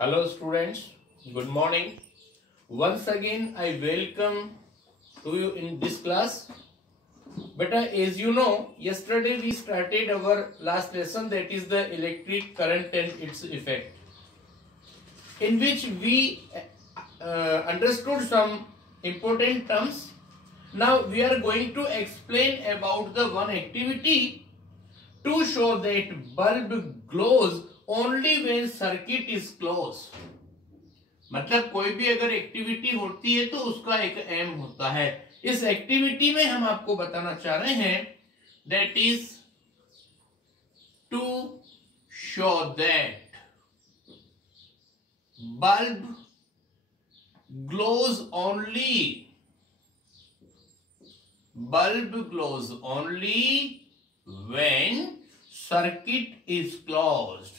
Hello students, good morning. Once again I welcome to you in this class. Beta, as you know, yesterday we started our last lesson, that is the electric current and its effect, in which we understood some important terms. Now we are going to explain about the one activity to show that bulb glows only when circuit is closed. मतलब कोई भी अगर activity होती है तो उसका एक M होता है. इस एक्टिविटी में हम आपको बताना चाह रहे हैं that is to show that bulb glows only when circuit is closed.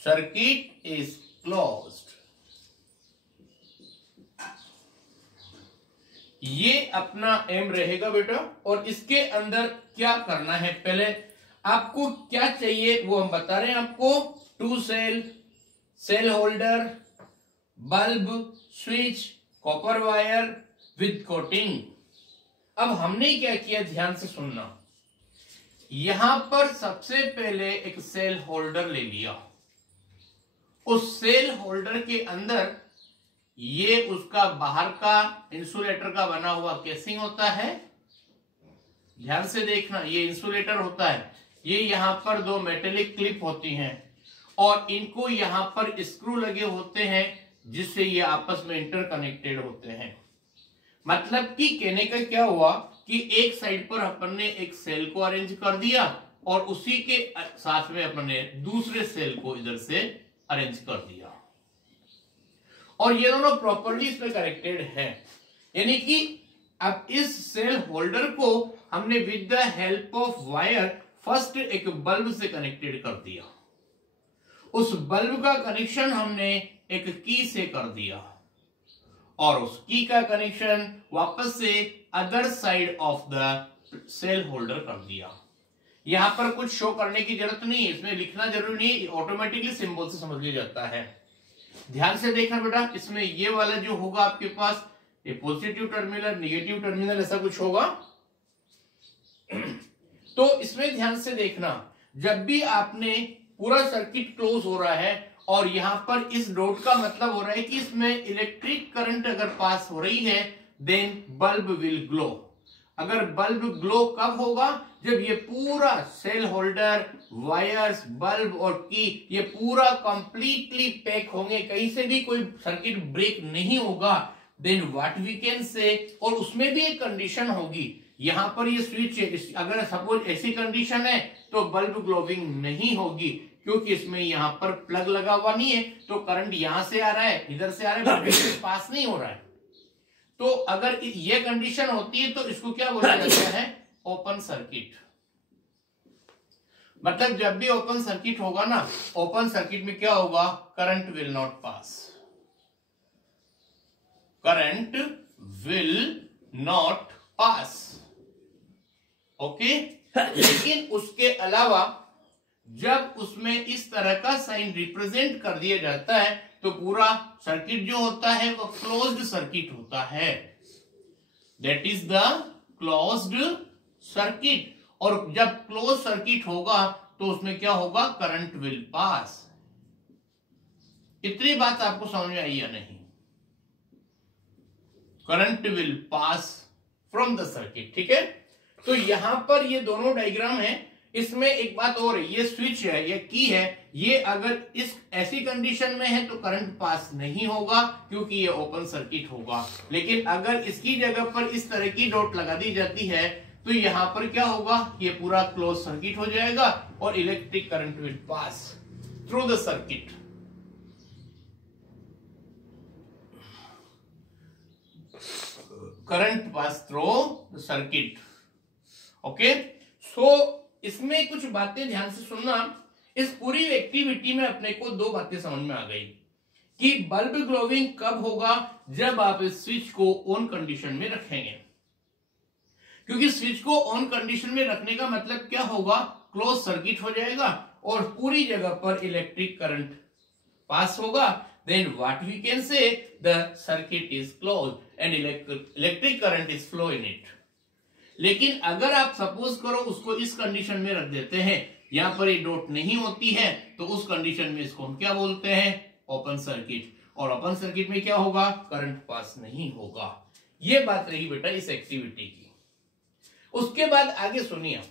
Circuit is closed. ये अपना एम रहेगा बेटा. और इसके अंदर क्या करना है, पहले आपको क्या चाहिए वो हम बता रहे हैं आपको. 2 cell holder, bulb, switch, copper wire with coating. अब हमने क्या किया, ध्यान से सुनना. यहां पर सबसे पहले एक सेल होल्डर ले लिया. उस सेल होल्डर के अंदर ये उसका बाहर का इंसुलेटर का बना हुआ केसिंग होता है. ध्यान से देखना, ये इंसुलेटर होता है. ये यहां पर 2 मेटेलिक क्लिप होती हैं और इनको यहां पर स्क्रू लगे होते हैं जिससे ये आपस में इंटरकनेक्टेड होते हैं. मतलब कि कहने का क्या हुआ कि एक साइड पर अपन ने एक सेल को अरेंज कर दिया और उसी के साथ में अपन ने दूसरे सेल को इधर से अरेंज कर दिया और ये दोनों प्रॉपर्ली इसमें कनेक्टेड हैं. यानी कि अब इस सेल होल्डर को हमने with the help of wire first एक बल्ब से कनेक्टेड कर दिया. उस बल्ब का कनेक्शन हमने एक की से कर दिया और उस की का कनेक्शन वापस से other side of the cell holder कर दिया. यहां पर कुछ शो करने की जरूरत नहीं है, इसमें लिखना जरूरी नहीं, ऑटोमेटिकली सिंबल से समझ लिया जाता है. ध्यान से देखना बेटा, इसमें ये वाला जो होगा आपके पास ये पॉजिटिव टर्मिनल, निगेटिव टर्मिनल, ऐसा कुछ होगा. तो इसमें ध्यान से देखना, जब भी आपने पूरा सर्किट क्लोज हो रहा है और यहां पर इस डॉट का मतलब हो रहा है कि इसमें इलेक्ट्रिक करंट अगर पास हो रही है देन बल्ब विल ग्लो. अगर बल्ब ग्लो कब होगा, जब ये पूरा सेल होल्डर, वायर्स, बल्ब और की ये पूरा कंप्लीटली पैक होंगे, कहीं से भी कोई सर्किट ब्रेक नहीं होगा. Then what we can say, और उसमें भी एक कंडीशन होगी. यहां पर ये स्विच है, अगर सपोज ऐसी कंडीशन है तो बल्ब ग्लोविंग नहीं होगी क्योंकि इसमें यहां पर प्लग लगा हुआ नहीं है, तो करंट यहां से आ रहा है, इधर से आ रहा है, बल्ब पास नहीं हो रहा है. तो अगर ये कंडीशन होती है तो इसको क्या बोला जाता है, ओपन सर्किट. मतलब जब भी ओपन सर्किट होगा ना, ओपन सर्किट में क्या होगा, current will not pass. Current will not pass. Okay. लेकिन उसके अलावा जब उसमें इस तरह का साइन रिप्रेजेंट कर दिया जाता है तो पूरा सर्किट जो होता है वो क्लोज्ड सर्किट होता है. That is the closed circuit. और जब क्लोज सर्किट होगा तो उसमें क्या होगा, करंट विल पास. इतनी बात आपको समझ में आई या नहीं? Current will pass from the circuit. ठीक है. तो यहां पर ये दोनों डायग्राम है. इसमें एक बात और है, ये स्विच है, ये की है, ये अगर इस ऐसी कंडीशन में है तो करंट पास नहीं होगा क्योंकि ये ओपन सर्किट होगा. लेकिन अगर इसकी जगह पर इस तरह की डॉट लगा दी जाती है तो यहां पर क्या होगा, ये पूरा क्लोज सर्किट हो जाएगा और electric current will pass through the circuit. Current pass through the circuit. Okay. So इसमें कुछ बातें ध्यान से सुनना. इस पूरी एक्टिविटी में अपने को 2 बातें समझ में आ गई कि बल्ब ग्लोविंग कब होगा, जब आप इस स्विच को ऑन कंडीशन में रखेंगे. क्योंकि स्विच को ऑन कंडीशन में रखने का मतलब क्या होगा, क्लोज सर्किट हो जाएगा और पूरी जगह पर इलेक्ट्रिक करंट पास होगा। Then what we can say, the circuit is closed and electric current is flow in it. लेकिन अगर आप सपोज करो उसको इस कंडीशन में रख देते हैं, यहां पर ये डॉट नहीं होती है, तो उस कंडीशन में इसको हम क्या बोलते हैं, ओपन सर्किट। और ओपन सर्किट में क्या होगा, करंट पास नहीं होगा। ये बात रही बेटा इस एक्टिविटी की। उसके बाद आगे सुनिए आप,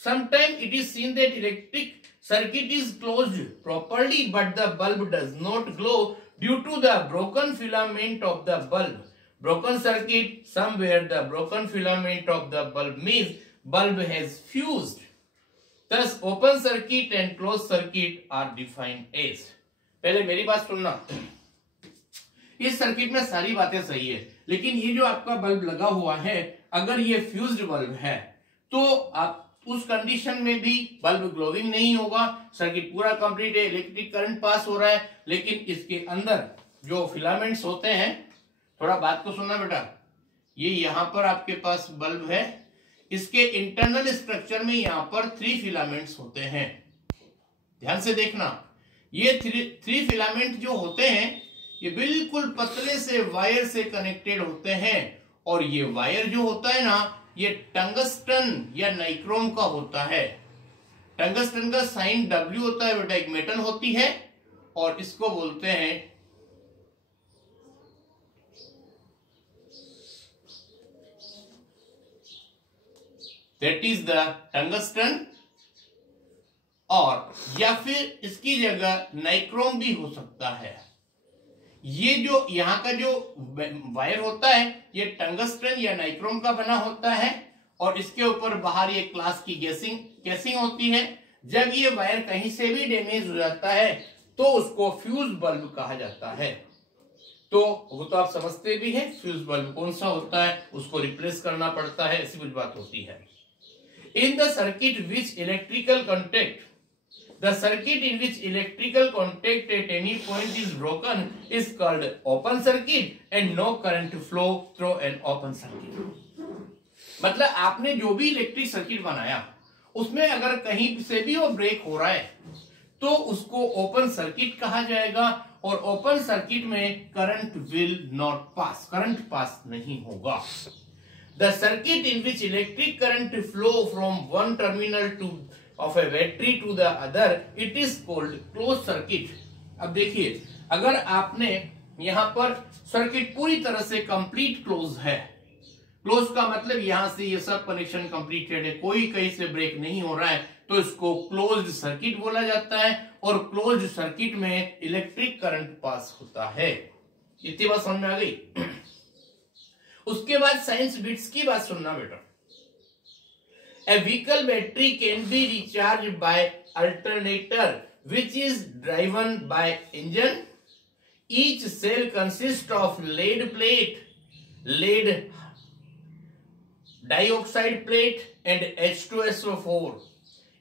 sometime it is seen that electric circuit is closed properly but the bulb does not glow due to the broken filament of the bulb. Broken circuit, somewhere the broken filament of the bulb means bulb has fused. Thus open circuit and closed circuit are defined as. पहले मेरी बात सुनना, इस circuit में सारी बातें सही है, लेकिन ये जो आपका बल्ब लगा हुआ है, अगर ये फ्यूज्ड बल्ब है तो आप उस कंडीशन में भी बल्ब ग्लोविंग नहीं होगा, सर्किट पूरा कंप्लीट है, इलेक्ट्रिक करंट पास हो रहा है, लेकिन इसके अंदर जो फिलामेंट्स होते हैं, थोड़ा बात को सुनना बेटा, ये यहां पर आपके पास बल्ब है, इसके इंटरनल स्ट्रक्चर में यहां पर 3 फिलामेंट्स होते हैं। ध्यान से देखना, ये 3 फिलामेंट जो होते हैं ये बिल्कुल पतले से वायर से कनेक्टेड होते हैं, और ये वायर जो होता है ना, ये टंगस्टन या नाइक्रोम का होता है। टंगस्टन का साइन W होता है बेटा, एक मेटल होती है, और इसको बोलते हैं दैट इज द टंगस्टन, और या फिर इसकी जगह नाइक्रोम भी हो सकता है। ये जो यहाँ का जो वायर होता है ये टंगस्टन या नाइक्रोम का बना होता है, और इसके ऊपर बाहर ये क्लास की केसिंग होती है। जब ये वायर कहीं से भी डैमेज हो जाता है तो उसको फ्यूज बल्ब कहा जाता है। तो वो तो आप समझते भी हैं, फ्यूज बल्ब कौन सा होता है, उसको रिप्लेस करना पड़ता है, ऐसी कुछ बात होती है। In the circuit which electrical contact, the circuit in which electrical contact at any point is broken is called open circuit and no current flow through an open circuit. मतलब आपने जो भी इलेक्ट्रिक सर्किट बनाया उसमें अगर कहीं से भी वो ब्रेक हो रहा है तो उसको ओपन सर्किट कहा जाएगा, और ओपन सर्किट में current will not pass, current pass नहीं होगा। The circuit in which electric current flow from one terminal to of a battery to the other, it is called closed circuit. अब देखिए, अगर आपने यहां पर सर्किट पूरी तरह से कंप्लीट क्लोज है, क्लोज का मतलब यहां से ये सब कनेक्शन कंप्लीटेड है, कोई कहीं से ब्रेक नहीं हो रहा है, तो इसको क्लोज्ड सर्किट बोला जाता है, और क्लोज्ड सर्किट में इलेक्ट्रिक करंट पास होता है। इतनी बात समझ में आ गई। उसके बाद साइंस बिट्स की बात सुनना बेटा। A vehicle battery can be recharged by alternator which is driven by engine. Each cell consists of lead plate, lead dioxide plate and H2SO4.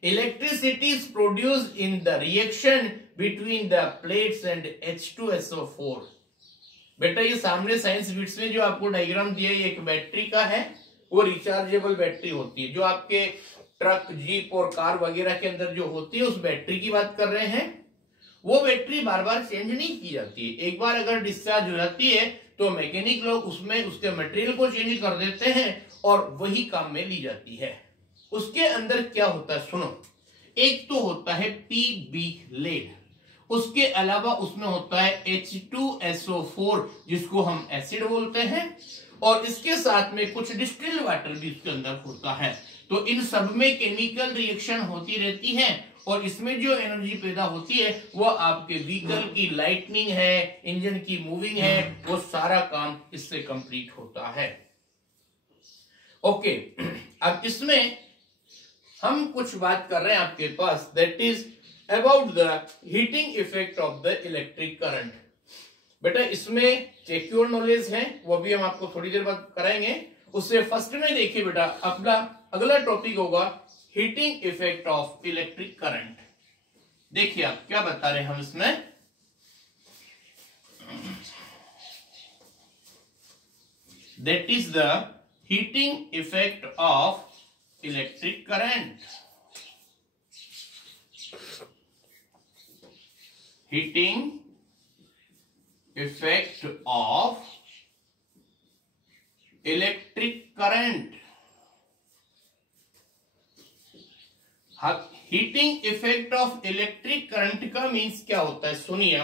Electricity is produced in the reaction between the plates and H2SO4. बेटा ये सामने science bits में जो आपको diagram दिया है, एक battery का है, वो रिचार्जेबल बैटरी होती है, जो आपके ट्रक, जीप और कार वगैरह के अंदर जो होती है, उस बैटरी की बात कर रहे हैं। वो बैटरी बार बार चेंज नहीं की जाती है, एक बार अगर डिस्चार्ज हो जाती है तो मैकेनिक लोग उसमें उसके मटेरियल को चेंज कर देते हैं और वही काम में ली जाती है। उसके अंदर क्या होता है सुनो, एक तो होता है पीबी लेड, उसके अलावा उसमें होता है H2SO4 जिसको हम एसिड बोलते हैं, और इसके साथ में कुछ डिस्टिल्ड वाटर भी इसके अंदर होता है। तो इन सब में केमिकल रिएक्शन होती रहती है, और इसमें जो एनर्जी पैदा होती है वो आपके व्हीकल की लाइटनिंग है, इंजन की मूविंग है, वो सारा काम इससे कंप्लीट होता है। ओके, अब इसमें हम कुछ बात कर रहे हैं आपके पास, that is about the heating effect of the electric current. बेटा इसमें सिक्योर नॉलेज है, वो भी हम आपको थोड़ी देर बाद कराएंगे। उससे फर्स्ट में देखिए बेटा, अपना अगला टॉपिक होगा heating effect of electric current. देखिए आप क्या बता रहे हैं हम इसमें, that is the heating effect of electric current. Heating effect of electric current. Heating effect of electric current का मीन्स क्या होता है, सुनिए।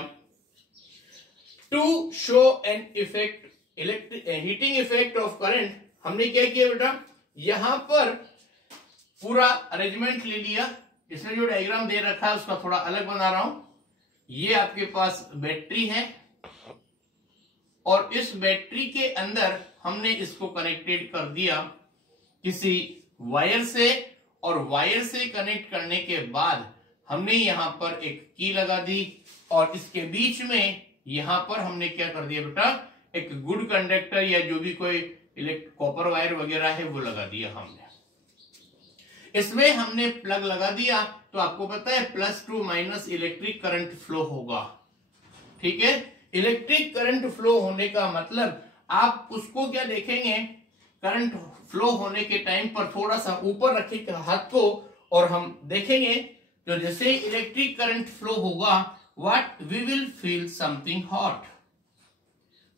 To show an effect heating effect of current, हमने क्या किया बेटा, यहां पर पूरा अरेंजमेंट ले लिया। इसमें जो डायग्राम दे रखा है उसका थोड़ा अलग बना रहा हूं। ये आपके पास बैटरी है और इस बैटरी के अंदर हमने इसको कनेक्टेड कर दिया किसी वायर से, और वायर से कनेक्ट करने के बाद हमने यहां पर एक की लगा दी और इसके बीच में यहां पर हमने क्या कर दिया बेटा, एक गुड कंडक्टर या जो भी कोई कॉपर वायर वगैरह है वो लगा दिया हमने। इसमें हमने प्लग लगा दिया तो आपको पता है +2 माइनस इलेक्ट्रिक करंट फ्लो होगा। ठीक है, इलेक्ट्रिक करंट फ्लो होने का मतलब आप उसको क्या देखेंगे, करंट फ्लो होने के टाइम पर थोड़ा सा ऊपर रखेंगे हाथ को और हम देखेंगे तो जैसे इलेक्ट्रिक करंट फ्लो होगा what we will feel something hot.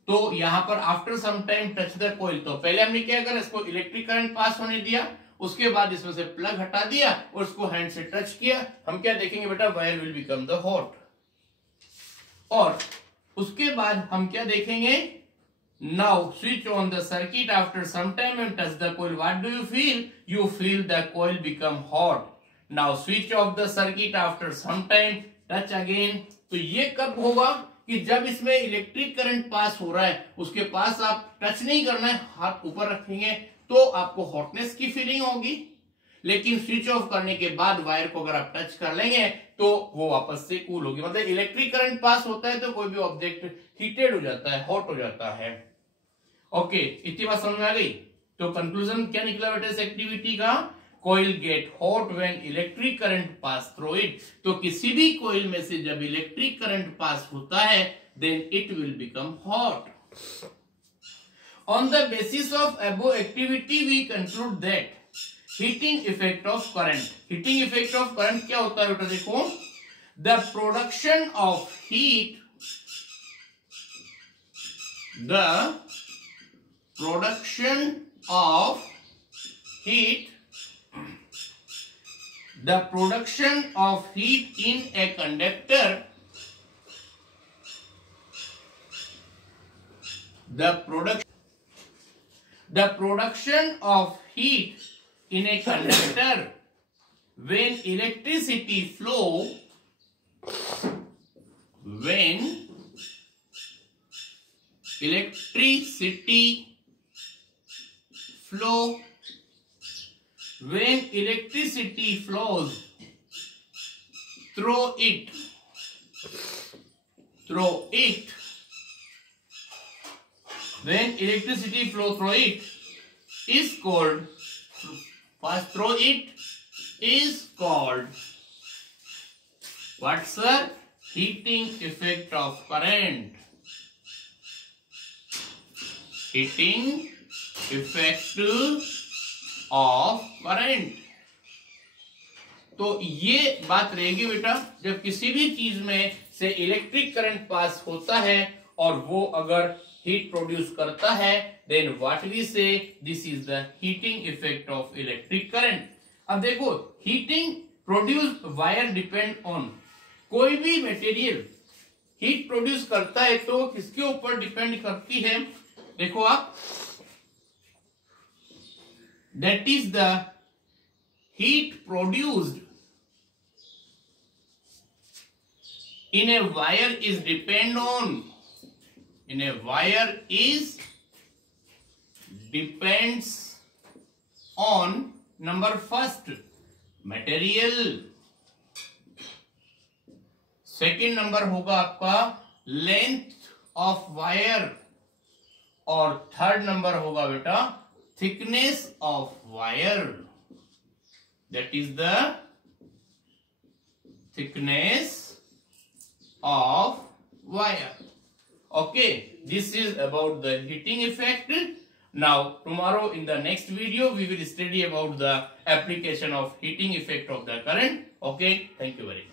तो यहां पर after some time touch the coil, तो पहले हमने क्या करा, इसको इलेक्ट्रिक करंट पास होने दिया, उसके बाद इसमें से प्लग हटा दिया और उसको हैंड से टच किया। हम क्या देखेंगे बेटा, wire will become the hot. और उसके बाद हम क्या देखेंगे, now switch on the circuit after some time and touch the coil, what do you feel, you feel the coil become hot. Now switch off the circuit after some time, touch again. तो ये कब होगा कि जब इसमें electric current पास हो रहा है, उसके पास आप टच नहीं करना है, हाथ ऊपर रखेंगे तो आपको हॉटनेस की फीलिंग होगी। लेकिन स्विच ऑफ करने के बाद वायर को अगर आप टच कर लेंगे तो वो वापस से कूल होगी। मतलब इलेक्ट्रिक करंट पास होता है तो कोई भी ऑब्जेक्ट हीटेड हो जाता है, हॉट हो जाता है। ओके, इतनी बात समझ में आ गई। तो कंक्लूजन क्या निकला बेटा इस एक्टिविटी का, coil get hot when electric current pass through it. तो किसी भी कोयल में से जब इलेक्ट्रिक करंट पास होता है then it will become hot. On the basis of above activity we conclude that heating effect of current, heating effect of current क्या होता है बेटा, देखो, the production of heat, the production of heat, the production of heat in a conductor, the production of heat in a conductor when electricity flow, when electricity flows through it, when electricity flow through it is called, pass through it is called what sir, heating effect of current, heating effect of current। तो ये बात रहेगी बेटा, जब किसी भी चीज में से इलेक्ट्रिक करंट पास होता है और वो अगर हीट प्रोड्यूस करता है देन व्हाट वी से, this is the heating effect of electric current. अब देखो, heating produce wire depend on, कोई भी मटेरियल हीट प्रोड्यूस करता है तो किसके ऊपर डिपेंड करती है, देखो आप, that is the heat produced in a wire is depend on, in a wire is depends on number first material, second number होगा आपका length of wire और थर्ड नंबर होगा बेटा thickness of wire, that is the thickness of wire। Okay, this is about the heating effect। Now, tomorrow in the next video, we will study about the application of heating effect of the current. Okay, thank you very much.